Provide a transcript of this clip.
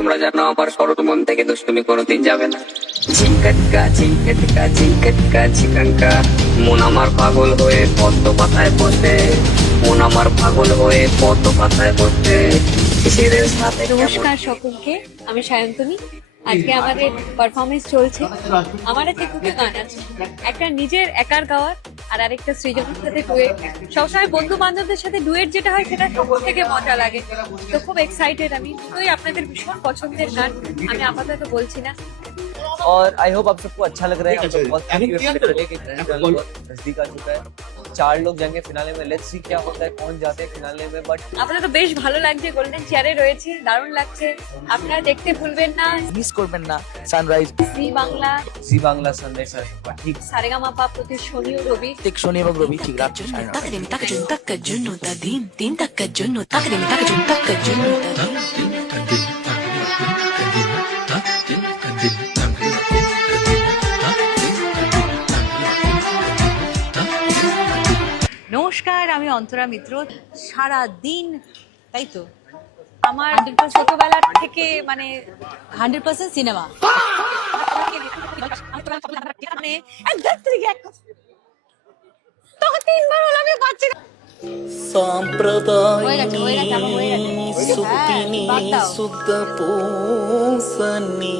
তোমরা জানো আমার শরৎ মন থেকে দুষ্টুমি কোনোদিন যাবে না। ঝিঙ্কাটকা ঝিঙ্কাটকা ঝিঙ্কাটকা ঝিকাঙ্কা, মন আমার পাগল হয়ে পদ্ম পাতায় বসে, মন আমার পাগল হয়ে পদ্ম পাতায় বসে, শিশিরের সাথে। নমস্কার সকলকে, আমি সায়ন্তনী। আজকে আমাদের পারফরমেন্স চলছে। আমার হাতে দুটো গান আছে, একটা নিজের একার গাওয়ার আর আরেকটা সৃজনের সাথে ডুয়েট। সবসময় বন্ধু বান্ধবদের সাথে ডুয়েট যেটা হয় সেটা সব থেকে মজা লাগে। তো খুব এক্সাইটেড আমি, দুটোই আপনাদের ভীষণ পছন্দের গান। আমি আপাতত বলছি না। और आई होप आप सबको अच्छा लग रहा है। हम लोग बहुत नजदीक आ चुका है। 4 लोग जाएंगे फिनाले में। लेट्स सी क्या होता है, कौन जाते हैं फिनाले में। बट আপাতত বেশ ভালো লাগছে, গোল্ডেন চেয়ারে রয়েছি, দারুণ লাগছে। আপনারা দেখতে ভুলবেন না মিস করবেন না সানরাইজ জি বাংলা, জি বাংলা সানরাইজ ঠিক সারেগামাপা প্রতি শনি ও রবি। প্রত্যেক শনি এবং রবি ঠিক রাত্রে 9:30। তাকদিম তাকজুন তাকজুন তাদিম তিন তাকজুন তাকদিম তাকজুন তাকজুন তাদিম। নমস্কার, আমি অন্তরা মিত্র। সারা দিন, তাই তো আমার ছোটবেলার থেকে মানে 100% সিনেমা। মানে তখন 3 বার হলো, আমি পাচ্ছি না। হয়ে গেছে, হয়ে গেছে, আমার হয়ে গেছে। সুপিনি বাদ দাও। সুদ্ধ পোষনি